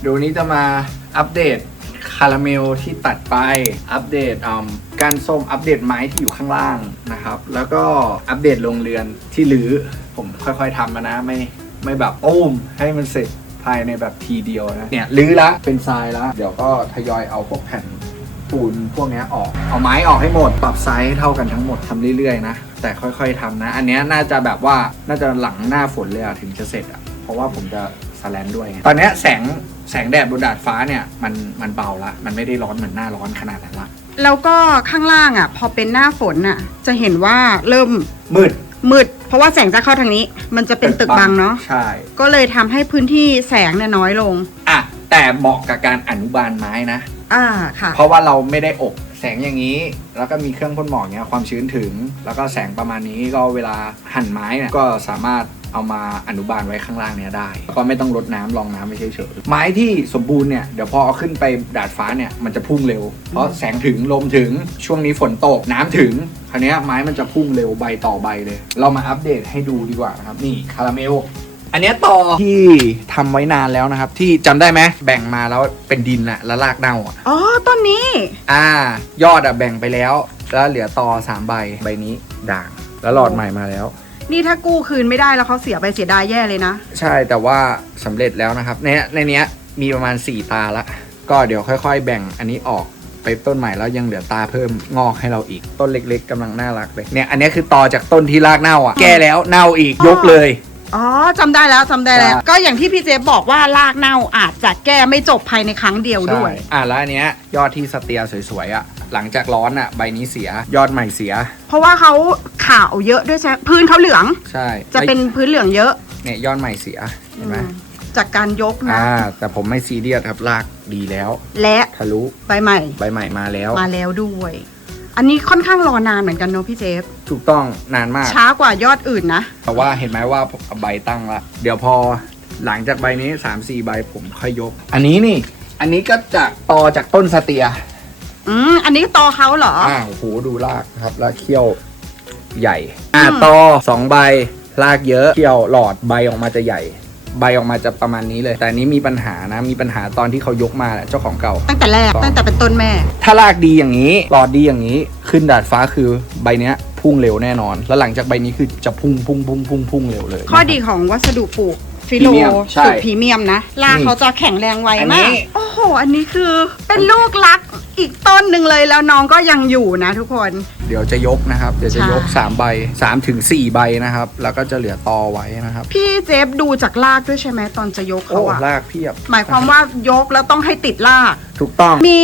เดี๋ยววันนี้จะมาอัปเดตคาราเมลที่ตัดไป อัปเดตการส้มอัปเดตไม้ที่อยู่ข้างล่างนะครับ แล้วก็อัปเดตโรงเรือนที่รื้อผมค่อยๆทำนะไม่ไม่แบบโอ้มให้มันเสร็จภายในแบบทีเดียวนะเนี่ยรื้อละเป็นทรายละเดี๋ยวก็ทยอยเอาพวกแผ่นปูนพวกนี้ออกเอาไม้ออกให้หมด ปรับไซส์ให้เท่ากันทั้งหมดทำเรื่อยๆนะ แต่ค่อยๆทำนะ อันนี้น่าจะแบบว่าน่าจะหลังหน้าฝนเลยอะถึงจะเสร็จอะเพราะว่าผมจะ สแลนด้วยไงตอนเนี้ยแสงแสงแดดบนดาดฟ้าเนี่ยมันมันเบาละ มันไม่ได้ร้อนเหมือนหน้าร้อนขนาดนั้นละ แล้วก็ข้างล่างอะ พอเป็นหน้าฝนอะ จะเห็นว่าเริ่มมืดมืด เพราะว่าแสงจะเข้าทางนี้ มันจะเป็นตึกบังเนาะใช่ ก็เลยทำให้พื้นที่แสงเนี่ยน้อยลง อะ แต่เหมาะกับการอนุบาลไม้นะ อ่าค่ะ เพราะว่าเราไม่ได้อบแสงอย่างนี้ แล้วก็มีเครื่องพ่นหมอกเนี้ยความชื้นถึง แล้วก็แสงประมาณนี้ก็เวลาหั่นไม้เนี่ยก็สามารถ เอามาอนุบาลไว้ข้างล่างเนี้ยได้ก็ไม่ต้องรดน้ำรองน้ำไม่เฉยๆไม้ที่สมบูรณ์เนี่ยเดี๋ยวพอเอาขึ้นไปดาดฟ้าเนี่ยมันจะพุ่งเร็ว เพราะแสงถึงลมถึงช่วงนี้ฝนตกน้ำถึงคราวเนี้ยไม้มันจะพุ่งเร็วใบต่อใบเลย เรามาอัปเดตให้ดูดีกว่านะครับนี่คาราเมลอันเนี้ยต่อที่ทำไว้นานแล้วนะครับ ที่จำได้ไหมแบ่งมาแล้วเป็นดินอะแล้วรากเน่าอะอ๋อต้นนี้ อ่า ยอดอะแบ่งไปแล้ว แล้วเหลือต่อสามใบใบนี้ด่าง แล้วหลอดใหม่มาแล้ว นี่ถ้ากู้คืนไม่ได้แล้วเขาเสียไปเสียดายแย่เลยนะ ใช่แต่ว่าสำเร็จแล้วนะครับ ในในเนี้ยมีประมาณ 4 ตาละก็เดี๋ยวค่อย ๆ แบ่งอันนี้ออกไปต้นใหม่แล้วยังเหลือตาเพิ่มงอกให้เราอีกต้นเล็ก ๆกำลังน่ารักเลยเนี่ยอันเนี้ยคือต่อจากต้นที่รากเน่าอะแก้แล้วเน่าอีกยกเลย อ๋อจำได้แล้วจำได้แล้ว ใช่ ก็อย่างที่พี่เจฟบอกว่ารากเน่าอาจจะแก้ไม่จบภายในครั้งเดียวด้วย ใช่อะแล้วอันเนี้ยยอดที่สเตียสวยๆอะ หลังจากร้อนอะ ใบนี้เสียยอดใหม่เสีย เพราะว่าเขาขาวเยอะด้วยใช่ไหมพื้นเขาเหลือง ใช่จะเป็นพื้นเหลืองเยอะเนี่ยยอดใหม่เสียเห็นไหมอืมจากการยกนะอ่าแต่ผมไม่ซีเรียสครับลากดีแล้ว และทะลุใบใหม่ใบใหม่มาแล้วมาแล้วด้วย อันนี้ค่อนข้างรอนานเหมือนกันเนอะพี่เจฟถูกต้องนานมาก ช้ากว่ายอดอื่นนะแต่ว่าเห็นไหมว่าใบตั้งละเดี๋ยวพอหลังจากใบนี้3 4ใบผมค่อยยก อันนี้นี่ อันนี้ก็จะต่อจากต้นสเตีย อืมอันนี้ตอเขาเหรอ อ่าโอ้โหดูรากนะครับแล้วเขี้ยวใหญ่ อ่าอืมต่อสองใบรากเยอะเขี้ยวหลอดใบออกมาจะใหญ่ ใบออกมาจะประมาณนี้เลย แต่อันนี้มีปัญหานะมีปัญหาตอนที่เขายกมาแหละเจ้าของเก่า ตั้งแต่แรกต่อตั้งแต่เป็นต้นแม่ ถ้ารากดีอย่างนี้หลอดดีอย่างนี้ ขึ้นดาดฟ้าคือใบเนี้ยพุ่งเร็วแน่นอน แล้วหลังจากใบนี้คือจะพุ่งพุ่งพุ่งพุ่งพุ่งเร็วเลย ข้อดีของวัสดุปลูกฟิโลพรีเมียมใช่สูตรพรีเมียมนะรากนี่เขาจะแข็งแรงไวอันนี้ มาก โอ้โห อันนี้คือเป็นลูกรัก อีกต้นหนึ่งเลยแล้วน้องก็ยังอยู่นะทุกคน เดี๋ยวจะยกนะครับ เดี๋ยวจะยกใช่3ใบ3ถึง4ใบนะครับ แล้วก็จะเหลือตอไว้นะครับ พี่เจฟดูจากรากด้วยใช่ไหมตอนจะยกโอ้เขาอะลากเพียบหมายความว่ายกแล้วต้องให้ติดราก ถูกต้อง มี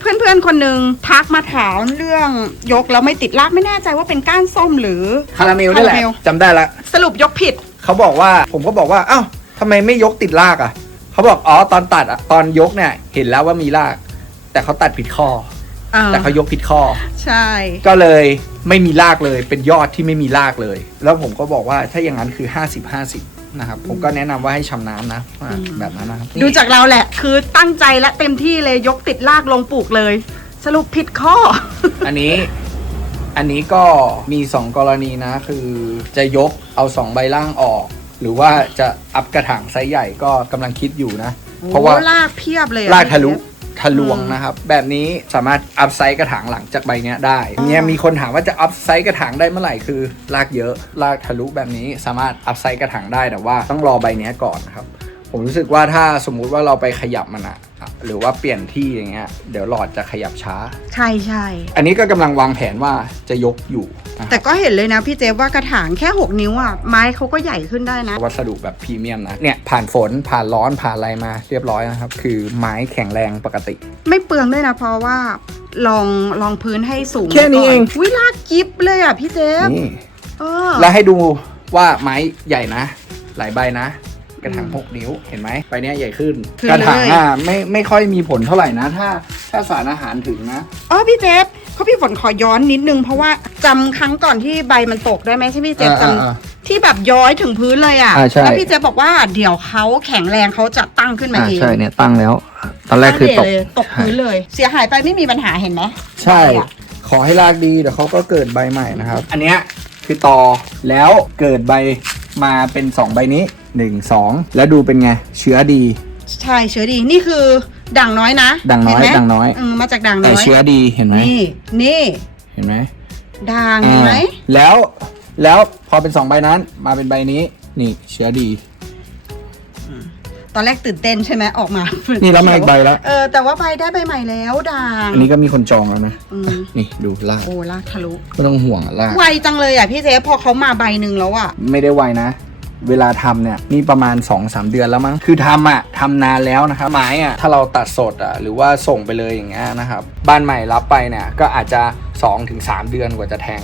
เพื่อนๆคนหนึ่งทักมาถามเรื่องยกแล้วไม่ติดรากไม่แน่ใจว่าเป็นก้านส้มหรือ คาราเมลนี่แหละคาราเมล จำได้ละ สรุปยกผิด เขาบอกว่าผมก็บอกว่า เอ้าทำไมไม่ยกติดรากอะ เขาบอก อ๋อ ตอนตัดอะตอนยกเนี่ย เห็นแล้วว่ามีราก แต่เขาตัดผิดข้อแต่เขายกผิดข้อ ใช่ ก็เลยไม่มีรากเลย เป็นยอดที่ไม่มีรากเลย แล้วผมก็บอกว่าถ้าอย่างนั้นคือ 50 50นะครับ ผมก็แนะนำว่าให้ชำน้ำนะว่าแบบนั้นนะครับดูจากเราแหละ คือตั้งใจและเต็มที่เลยยกติดรากลงปลูกเลย สรุปผิดข้อ อันนี้ อันนี้ก็มี 2 กรณีนะ คือจะยกเอา 2 ใบล่างออก หรือว่าจะอัพกระถางไซส์ใหญ่ก็กำลังคิดอยู่นะ เพราะว่า โอ้ลากเพียบเลยอลากทะลุ พี่เจฟ ทะลวงนะครับ แบบนี้สามารถอัพไซส์กระถางหลังจากใบเนี้ยได้อ๋อเนี่ยมีคนถามว่าจะอัพไซส์กระถางได้เมื่อไหร่คือลากเยอะลากทะลุแบบนี้สามารถอัพไซส์กระถางได้แต่ว่าต้องรอใบเนี้ยก่อนนะครับ ผมรู้สึกว่าถ้าสมมุติว่าเราไปขยับมันอะหรือว่าเปลี่ยนที่อย่างเงี้ยเดี๋ยวหลอดจะขยับช้า ใช่ใช่อันนี้ก็กำลังวางแผนว่าจะยกอยู่นะแต่ก็เห็นเลยนะพี่เจฟว่ากระถางแค่ 6 นิ้วอะไม้เขาก็ใหญ่ขึ้นได้นะ วัสดุแบบพรีเมียมนะเนี่ยผ่านฝนผ่านร้อนผ่านอะไรมาเรียบร้อยนะครับ คือไม้แข็งแรงปกติ ไม่เปลืองด้วยนะเพราะว่าลองลองพื้นให้สูงแค่นี้เอง วิลากกิฟเลยอะพี่เจฟนี่เออแล้วให้ดูว่าไม้ใหญ่นะ หลายใบนะ กระถางอืมหกนิ้วเห็นไหมใบเนี้ยใหญ่ขึ้น ขึ้นกระถางเลยอะไม่ไม่ค่อยมีผลเท่าไหร่นะ ถ้าถ้าสารอาหารถึงนะ อ๋อพี่เจฟเขาพี่ฝนขอย้อนนิดนึง เพราะว่าจำครั้งก่อนที่ใบมันตกได้ไหมใช่พี่เจฟจอ่าอ่าำที่แบบย้อยถึงพื้นเลยอะอ่าใช่ แล้วพี่เจฟบอกว่าเดี๋ยวเขาแข็งแรงเขาจะตั้งขึ้นมาอ่าเองใช่เนี่ยตั้งแล้ว ตอนแรกคือตก เลยตกพื้นเลย เสียหายไปไม่มีปัญหาเห็นไหม ใช่ ใช่อะ ขอให้รากดีเดี๋ยวเขาก็เกิดใบใหม่นะครับ อันเนี้ยคือตอแล้วเกิดใบมาเป็น 2 ใบนี้ 1 2แล้วดูเป็นไง เชื้อดี ใช่เชื้อดีนี่คือด่างน้อยนะด่างน้อยเห็ไหมด่างน้อยอืมมาจากด่างน้แต่อยเชื้อดีเห็นไหมนี่นี่เห็นไหมด่างเห็นไหมอ่าแล้วแล้วพอเป็นสองใบนั้น มาเป็นใบนี้นี่เชื้อดี ตอนแรกตื่นเต้นใช่ไหมออกมานี่แล้วมาอีกใบแล้ว เออแต่ว่าใบได้ใบใหม่แล้วด่างอันนี้ก็มีคนจองแล้วนะอืมนี่ดูลากโอ้ลากทะลุ ไม่ต้องห่วงอะลากไวจังเลยอะพี่เจฟพอเขามาใบหนึ่งแล้วอะ ไม่ได้ไวนะ เวลาทำเนี่ยนี่ประมาณ 2-3 เดือนแล้วมั้งคือทำอะทำนานแล้วนะครับไม้อะถ้าเราตัดสดอะหรือว่าส่งไปเลยอย่างเงี้ยนะครับบ้านใหม่รับไปเนี่ยก็อาจจะ 2-3 เดือนกว่าจะแทง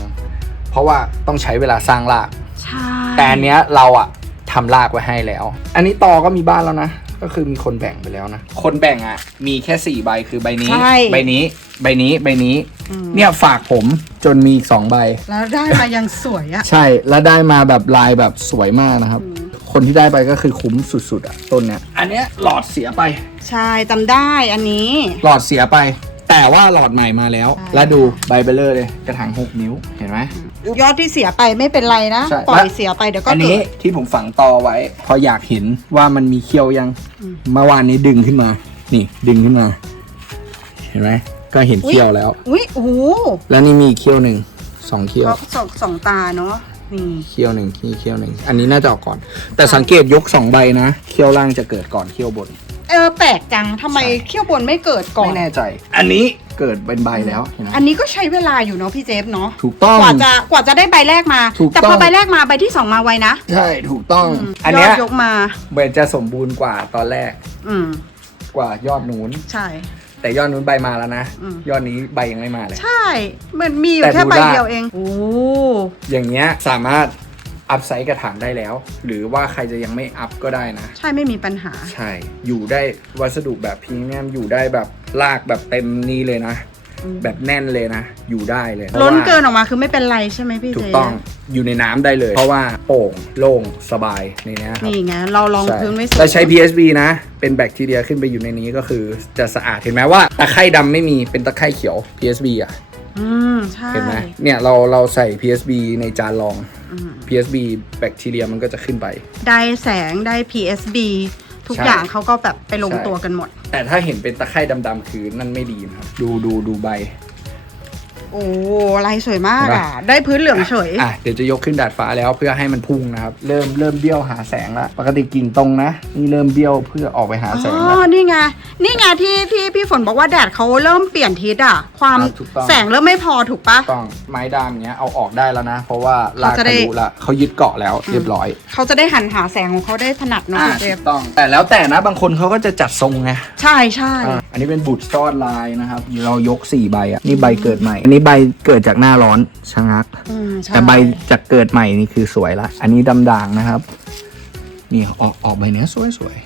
เพราะว่าต้องใช้เวลาสร้างราก ใช่แต่อันเนี้ยเราอะทำรากไว้ให้แล้ว อันนี้ตอก็มีบ้านแล้วนะ ก็คือมีคนแบ่งไปแล้วนะ คนแบ่งอะมีแค่สี่ใบคือใบนี้ใบนี้ ใบนี้ ใบนี้ อืมเนี่ยฝากผมจนมีอีกสองใบ แล้วได้มายังสวยอะใช่ แล้วได้มาแบบลายแบบสวยมากนะครับ คนที่ได้ไปก็คือคุ้มสุดๆอะต้นเนี้ย อันเนี้ยหลอดเสียไป ใช่จำได้อันนี้ หลอดเสียไป แต่ว่าหลอดใหม่มาแล้ว ใช่ แล้วดูใบเบลเลอร์เลย กระถางหกนิ้ว เห็นไหม ยอดที่เสียไปไม่เป็นไรนะ ใช่ ปล่อยและเสียไปเดี๋ยวก็อันเกินี้ด ที่ผมฝังตอไว้ พออยากเห็นว่ามันมีเขี้ยวยังอืม เมื่อวานนี้ดึงขึ้นมา นี่ดึงขึ้นมา เห็นไหมก็เห็นเขี้ยวแล้ว อุ้ยโอ้โหแล้วนี่มีอีกเขี้ยวหนึ่งสองเขี้ยวเขาสองสองตาเนาะนี่เขี้ยวหนึ่งนี่เขี้ยวหนึ่งอันนี้น่าจะออกก่อน แต่สังเกตยกสองใบนะเขี้ยวล่างจะเกิดก่อนเขี้ยวบน เออแปลกจังทำไมใช่ เขี้ยวบนไม่เกิดก่อน ไม่แน่ใจ อันนี้เกิดเป็นใบแล้วเห็นไหมอันนี้ก็ใช้เวลาอยู่เนาะพี่เจฟเนาะถูกต้อง กว่าจะกว่าจะได้ใบแรกมา ถูกแต่ต้พอองใบแรกมาใบที่สองมาไวนะใช่ถูกต้องมอันเนี้ยยอดยกมาเหมือนจะสมบูรณ์กว่าตอนแรกอืม กว่ายอดนู้น ใช่ แต่ยอดนู้นใบมาแล้วนะ อืม ยอดนี้ใบยังไม่มาเลย ใช่ มันมีอยู่แต่แค่ดูใบได้ เดียวเอง โอ้ อย่างเงี้ยสามารถ อัพไซส์กระถางได้แล้ว หรือว่าใครจะยังไม่อัพก็ได้นะ ใช่ไม่มีปัญหา ใช่ อยู่ได้วัสดุแบบพรีเมียมอยู่ได้แบบลากแบบเต็มนี่เลยนะอืมแบบแน่นเลยนะ อยู่ได้เลยล้นพราะว่าเกินออกมาคือไม่เป็นไรใช่ไหมพี่เจถูกต้องอยู่ในน้ำได้เลย เพราะว่าโป่งโล่งสบายในเนี้ยครับนี่ไงเราลองใช่พื้นไว้สแล้วใช้ PSB นะ เป็นแบคทีเรียขึ้นไปอยู่ในนี้ก็คือจะสะอาดเห็นไหมว่าตะไคร่ดำไม่มีเป็นตะไคร่เขียว PSB อะ อืมใช่เห็นไหมเนี่ยเราเราใส่ PSB ในจานรองอืม PSB แบคทีเรียมันก็จะขึ้นไป ได้แสงได้ PSB ทุกใช่ อย่างเขาก็แบบไปลงใช่ตัวกันหมด แต่ถ้าเห็นเป็นตะไคร่ดำๆคือนั่นไม่ดีนะครับ ดูดูดูใบโอ้ลายสวยมากเห็นปะอะ ได้พื้นเหลืองเฉยอะเดี๋ยวจะยกขึ้นดาดฟ้าแล้วเพื่อให้มันพุ่งนะครับ เริ่มเริ่มเบี้ยวหาแสงละปกติกิ่งตรงนะ นี่เริ่มเบี้ยวเพื่อออกไปหาแสงอ๋แล้วอนี่ไงนี่ไงที่ที่พี่ฝนบอกว่าแดดเขาเริ่มเปลี่ยนทิศอะ ความครับถูกต้องแสงเริ่มไม่พอถูกปะต้องไม้ดามเนี้ยเอาออกได้แล้วนะ เพราะว่าลากเขาจะทะได้ลุละเขายึดเกาะแล้วเรียบร้อย เขาจะได้หันหาแสงของเขาได้ถนัดเนาะอ่าพี่เจถูฟกต้อง แต่แล้วแต่นะบางคนเขาก็จะจัดทรงไงใช่ใช่อะอันนี้เป็นบุตรซอดลายนะครับเรายก4ใบอะนี่ใบเกิดใหม่อันนี้ใบเกิดจากหน้าร้อนชะงัก อืมใช่แต่ใบจากเกิดใหม่นี่คือสวยละ อันนี้ดำด่างนะครับ นี่ออกออกใบเนี้ยสวยสวย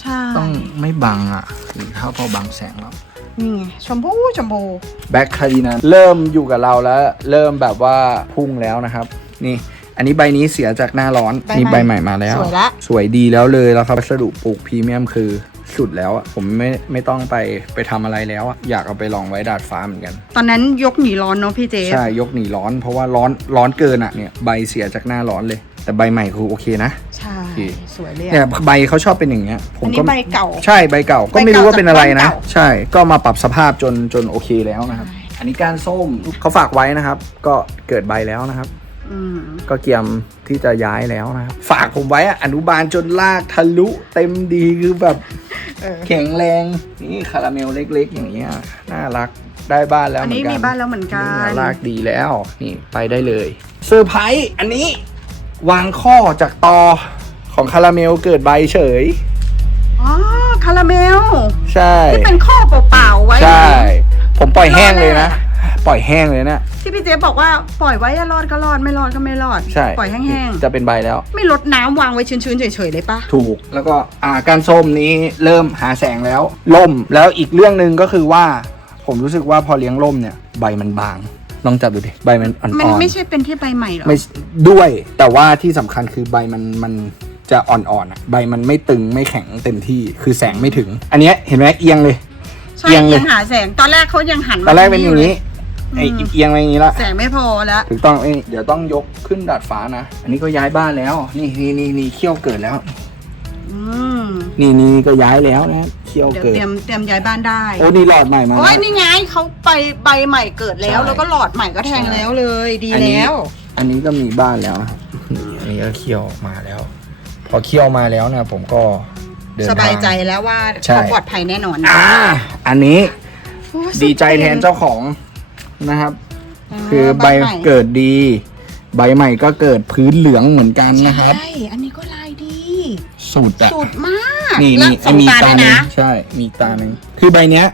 ใช่ๆต้องไม่บังอะหรือถ้าพอบังแสงแล้ว นี่ไงชมพูชมพูแบ็คคารีนันเริ่มอยู่กับเราแล้ว เริ่มแบบว่าพุ่งแล้วนะครับ นี่ อันนี้ใบนี้เสียจากหน้าร้อนนี่ใบใหม่มาแล้ว สวยละ สวยดีแล้วเลยแล้วครับวัสดุปลูกพรีเมียมคือ สุดแล้วอะผมไม่ไม่ต้องไปไปทำอะไรแล้วอะอยากเอาไปลองไว้ดาดฟ้าเหมือนกัน ตอนนั้นยกหนีร้อนเนาะพี่เจฟใช่ยกหนีร้อนเพราะว่าร้อนร้อนเกินอะเนี่ยใบเสียจากหน้าร้อนเลย แต่ใบใหม่คือโอเคนะ ใช่ โอเค สวยเลยเนี่ยอะ ใบเขาชอบเป็นอย่างเงี้ยผมอันก็นี้ใบเก่าใช่ใบเก่าก็ไม่รู้ว่าเป็นอะไรนะ ใบเก่าจากบ้านเก่า ใช่ก็มาปรับสภาพจนจนโอเคแล้วนะครับใช่อันนี้การส้มเขาฝากไว้นะครับ ก็เกิดใบแล้วนะครับอืม ก็เกียมที่จะย้ายแล้วนะครับ ฝากผมไว้อะอนุบาลจนลากทะลุเต็มดีคือแบบเออแข็งแรง นี่คาราเมลเล็กๆ อย่างเงี้ยน่ารักได้บ้านแล้วอันเหมือนี้นกันมีบ้านแล้วเหมือนกันนี่ลากดีแล้ว นี่ไปได้เลยเซอร์ไพรส์อันนี้วางข้อจากตอของคาราเมลเกิดใบเฉยอ๋อคาราเมล ใช่ที่เป็นข้อเปล่าๆไว้ ใช่ ผมปล่อยแห้งเลยนะ ปล่อยแห้งเลยนะ ที่พี่เจ๊บอกว่าปล่อยไว้อะรอดก็รอดไม่รอดก็ไม่รอด ใช่ปล่อยแห้งจะเป็นใบแล้วๆไม่ลดน้ำวางไว้ชื้นๆเฉยๆเลยปะถูกแล้วก็อ่าการส้มนี้เริ่มหาแสงแล้วล่มแล้วอีกเรื่องหนึ่งก็คือว่า ผมรู้สึกว่าพอเลี้ยงล่มเนี่ยใบมันบางลองจับดูดิใบมันอ่มันอนไม่ใช่เป็นที่ใบใหม่หรอๆไม่ด้วยแต่ว่าที่สำคัญคือใบมันมันจะอ่อนๆอะใบมันไม่ตึงไม่แข็งเต็มที่คือแสงไม่ถึง อันเนี้ยเห็นไหมเอียงเลย ใช่เอียงเลย ยังหาแสงตอนแรกเขายังหันมตอนแรกเป็นอย่างนี้นี้ ไอ้เอียงไปอย่างนี้ละ แสงไม่พอแล้วถูกต้องเอ้ยเดี๋ยวต้องยกขึ้นดาดฟ้านะ อันนี้ก็ย้ายบ้านแล้ว นี่นี่นี่นี่เขี้ยวเกิดแล้ว อืมมนี่นี่ก็ย้ายแล้วนะเคี่ยวเดี๋ยวเกิด เตรียมเตรียมย้ายบ้านได้โอ้นี่หลอดใหม่มาโอ้ยนะนี่ไงเขาไปใบใหม่เกิดแล้วใช่แล้วก็หลอดใหม่ก็แทงใช่แล้วเลย ดีอันนี้แล้ว อันนี้ก็มีบ้านแล้วนะครับนี่อันนี้ก็เคี่ยวมาแล้ว พอเคี่ยวมาแล้วนะผมก็เดินสทางบายใจแล้วว่าใช่ เขาปลอดภัยแน่นอนอ่า อันนี้ โอ้ยดีใจแทนสุเจ้าของ นะครับาคือใบใหม่เกิดดี ใบใหม่ก็เกิดพื้นเหลืองเหมือนกันนะครับ ใช่ อันนี้ก็ลายดี สุดอะสุดมากนี่และนี่สองมีตาตาด้วยหนึ่งนะใช่ มีตาหนึ่งคือใบเนี้ย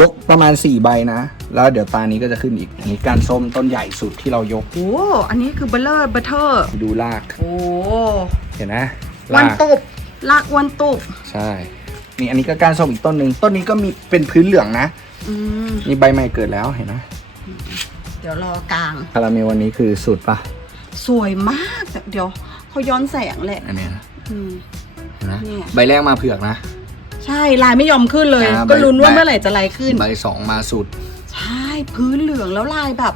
ยกประมาณ4ใบนะ แล้วเดี๋ยวตานี้ก็จะขึ้นอีก อันนี้การส้มต้นใหญ่สุดที่เรายก โอ้ อันนี้คือเบลเลอร์เบเทอร์ ดูราก โอ้ เห็นนะวันรากตุบลากวันตุบ ใช่ นี่อันนี้ก็การส้มอีกต้นหนึ่ง ต้นนี้ก็มีเป็นพื้นเหลืองนะอืมนี่ใบใหม่เกิดแล้วเห็นไหม เดี๋ยวรอกลาง คาราเมลวันนี้คือสุดปะสวยมากแต่เดี๋ยวเขาย้อนแสงแหละอันเนี้ยนะอืม เห็นไหมเนี่ย ใบแรกมาเผือกนะ ใช่ลายไม่ยอมขึ้นเลย อ่าก็ลุ้นว่าใบ เมื่อไหร่จะลายขึ้น ใบสองมาสุด ใช่พื้นเหลืองแล้วลายแบบ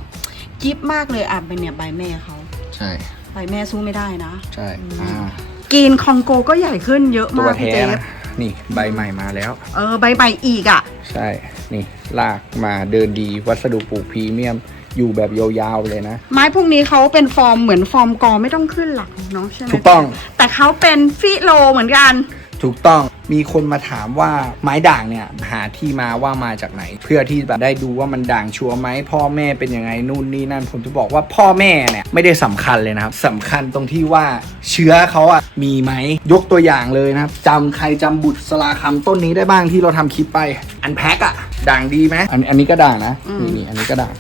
กิ๊บมากเลยอะเป็นเนี่ยใบแม่เขาใช่ ใบแม่สู้ไม่ได้นะ ใช่อืมอ่ากีนคองโกก็ใหญ่ขึ้นเยอะตัวมากพี่แท้เจฟนะ นี่ใบใหม่มาแล้ว เออใบใหม่อีกอะ ใช่ นี่ลากมาเดินดีวัสดุปลูกพรีเมียม อยู่แบบยาวๆเลยนะ ไม้พวกนี้เขาเป็นฟอร์มเหมือนฟอร์มกอไม่ต้องขึ้นหลักเนาะใช่ไหมถูกต้อง แต่เขาเป็นฟิโลเหมือนกัน ถูกต้องมีคนมาถามว่าไม้ด่างเนี่ยหาที่มาว่ามาจากไหน เพื่อที่แบบได้ดูว่ามันด่างชัวร์ไหมพ่อแม่เป็นยังไงนู่นนี่นั่นผมจะบอกว่าพ่อแม่เนี่ยไม่ได้สำคัญเลยนะครับสำคัญตรงที่ว่าเชื้อเขาอะมีไหมยกตัวอย่างเลยนะครับจำใครจำบุตรสลาคำต้นนี้ได้บ้างที่เราทำคลิปไปอันแพ็กอะด่างดีไหมอันอันนี้ก็ด่างนะอืมนี่นี่อันนี้ก็ด่าง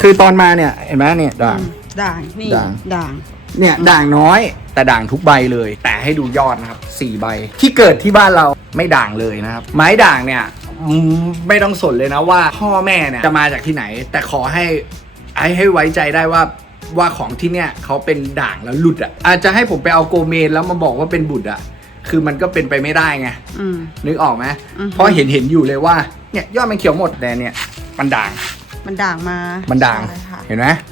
คือตอนมาเนี่ยเห็นไหมเนี่ยด่างด่างนี่ด่างด่าง เนี่ยด่างน้อย แต่ด่างทุกใบเลย แต่ให้ดูยอดนะครับสี่ใบที่เกิดที่บ้านเราไม่ด่างเลยนะครับไม้ด่างเนี่ยอืมไม่ต้องสนเลยนะว่าพ่อแม่เนี่ยจะมาจากที่ไหน แต่ขอให้ให้ให้ไว้ใจได้ว่าว่าของที่เนี่ยเขาเป็นด่างแล้วหลุดอะอาจจะให้ผมไปเอาโกเมนแล้วมาบอกว่าเป็นบุตรอะคือมันก็เป็นไปไม่ได้ไงอืมนึกออกไหมอือฮึเพราะเห็นเห็นอยู่เลยว่าเนี่ยยอดมันเขียวหมดแต่เนี่ยมันด่าง มันด่างมา มันด่างใช่ค่ะเห็นไหมเ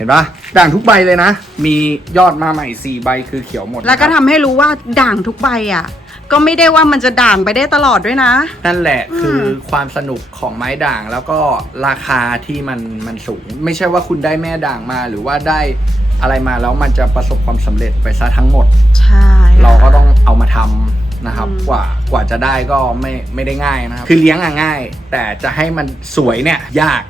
ห็นปะด่างทุกใบเลยนะ มียอดมาใหม่สี่ใบคือเขียวหมดแล้วก็นะครับทำให้รู้ว่าด่างทุกใบอะ ก็ไม่ได้ว่ามันจะด่างไปได้ตลอดด้วยนะ นั่นแหละอืมคือความสนุกของไม้ด่างแล้วก็ราคาที่มันมันสูง ไม่ใช่ว่าคุณได้แม่ด่างมาหรือว่าได้อะไรมาแล้วมันจะประสบความสำเร็จไปซะทั้งหมด ใช่เราก็ต้องเอามาทำนะครับอืมกว่ากว่าจะได้ก็ไม่ไม่ได้ง่ายนะครับ คือเลี้ยงอะง่าย แต่จะให้มันสวยเนี่ยยาก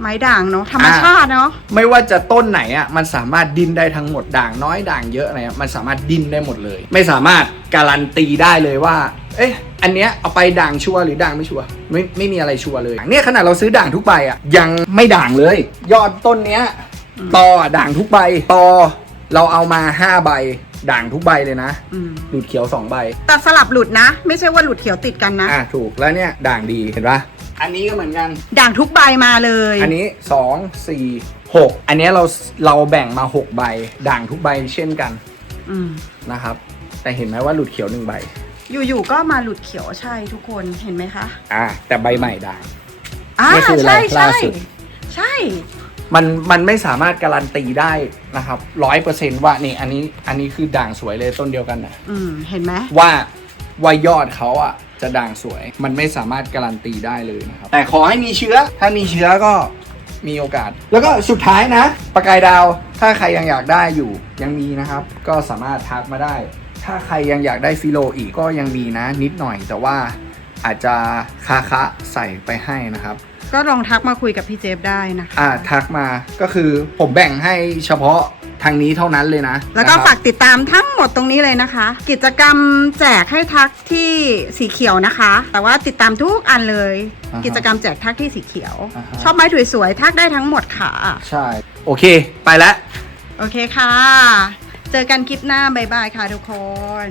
ไม้ด่างเนาะธรรมชาติเนาะไม่ว่าจะต้นไหนอะมันสามารถดิ้นได้ทั้งหมดด่างน้อยด่างเยอะอะไรอะมันสามารถดิ้นได้หมดเลย ไม่สามารถการันตีได้เลยว่า เอ๊ะอันเนี้ยเอาไปด่างชัวร์หรือด่างไม่ชัวร์ไม่ไม่มีอะไรชัวร์เลยเนี่ยขนาดเราซื้อด่างทุกใบอะยังไม่ด่างเลย ยอดต้นเนี้ยตออะด่างทุกใบตอเราเอามาห้าใบด่างทุกใบเลยนะอืมหลุดเขียวสองใบแต่สลับหลุดนะ ไม่ใช่ว่าหลุดเขียวติดกันนะอะถูกแล้วเนี่ยด่างดีเห็นปะ อันนี้ก็เหมือนกัน ด่างทุกใบมาเลย อันนี้2 4 6อันเนี้ยเราเราแบ่งมา6ใบ ด่างทุกใบเช่นกันอืม นะครับ แต่เห็นไหมว่าหลุดเขียวหนึ่งใบ อยู่ๆก็มาหลุดเขียวใช่ทุกคนเห็นไหมคะอ่าแต่ใบใหม่ด่าง อ่านี่คืออะไรใช่ใช่ล่าสุด ใช่ มันมันไม่สามารถการันตีได้นะครับร้อยเปอร์เซนต์ว่านี่อันนี้อันนี้คือด่างสวยเลยต้นเดียวกันนะอืม เห็นไหมว่า ว่ายอดเขาอะจะด่างสวย มันไม่สามารถการันตีได้เลยนะครับ แต่ขอให้มีเชื้อ ถ้ามีเชื้อก็มีโอกาส แล้วก็สุดท้ายนะ ประกายดาว ถ้าใครยังอยากได้อยู่ ยังมีนะครับ ก็สามารถทักมาได้ ถ้าใครยังอยากได้ฟิโลอีกก็ยังมีนะ นิดหน่อย แต่ว่าอาจจะคาคะใส่ไปให้นะครับ ก็ลองทักมาคุยกับพี่เจฟได้นะคะ อ่าทักมา ก็คือผมแบ่งให้เฉพาะ ทางนี้เท่านั้นเลยนะแล้วก็นะครับฝากติดตามทั้งหมดตรงนี้เลยนะคะ กิจกรรมแจกให้ทักที่สีเขียวนะคะ แต่ว่าติดตามทุกอันเลยอ่าฮะกิจกรรมแจกทักที่สีเขียวอ่าฮะชอบไม้สวยๆทักได้ทั้งหมดค่ะ ใช่ โอเค ไปแล้ว โอเคค่ะ เจอกันคลิปหน้า บ๊ายบายค่ะทุกคน